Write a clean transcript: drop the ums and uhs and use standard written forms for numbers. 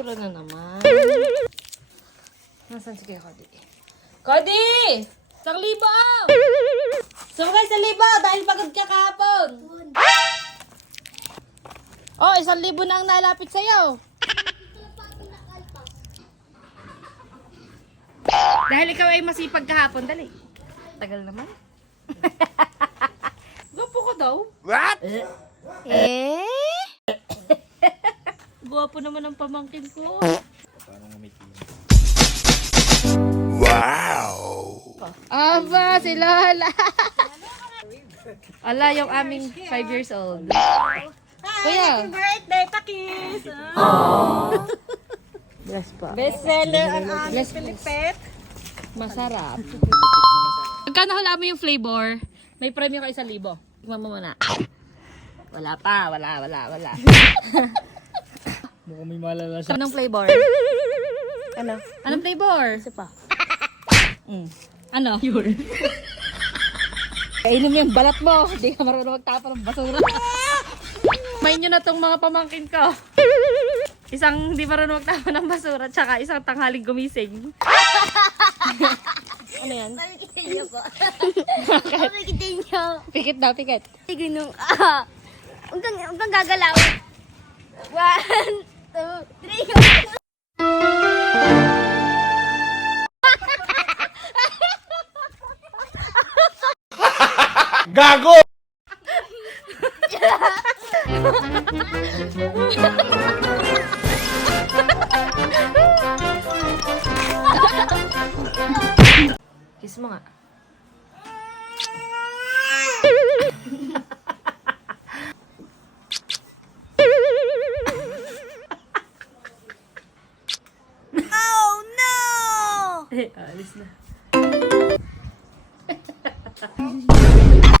basura na naman. Nasaan si Kuya Cody? Cody! 1,000! Sumagay 1,000 dahil pagod ka kahapon. Oh, 1,000 na ang nalapit sa'yo. Dahil ikaw ay masipag kahapon, dali. Tagal naman. Gwapo ko daw. What? Gwapo naman ang pamangkin ko. Wow! Aba, si Lola. Ala, yung aming 5 years old. Kuya. Happy birthday, Pakis! Bless pa. Bestseller ang aming Yes, Pilipet. Masarap. Magkano hula mo yung flavor? May premium ka 1,000. Tingnan mo muna. Wala pa, wala. Mukhang may malala siya. Anong flavor? Ano? Anong flavor? Isa pa. Ano? Pure. Kainin mo yung balat mo. Hindi ka marunong magtapa ng basura. May nyo na tong mga pamangkin ko. Isang hindi marunong magtapa ng basura, tsaka isang tanghaling gumising. Ano yan? Pamikitin niyo po. Pamikitin niyo. Pikit daw, pikit. Sige nung, huwag kang gagalaw. 1, 2, 3. Gago! Kiss mo nga. Oh no! Alis na.